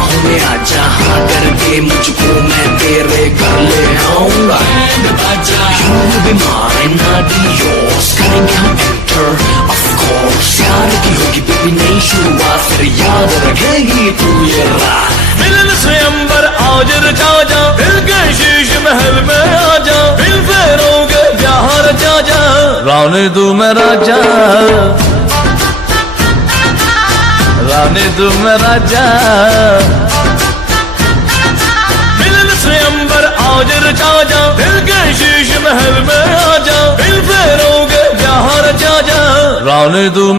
बाहों में आजा, हाँ करके मुझको मैं तेरे घर ले आऊंगा। You will be mine, I'll be yours, करेंगे हम enter, of course। प्यार की होगी बेबी नई शुरुआत, फिर याद रखेगी तू ये रात। मिलन स्वयंवर आज रचा जा, दिल के शीश महल में आ जा, दिल फेरोगे ब्याह रचा जा, रानी तू मैं राजा, रानी तू मैं राजा। मिलन स्वयंवर आज रचा जा, दिल के शीश महल में आ जा, दिल फेरोगे ब्याह रचा जा, रानी तू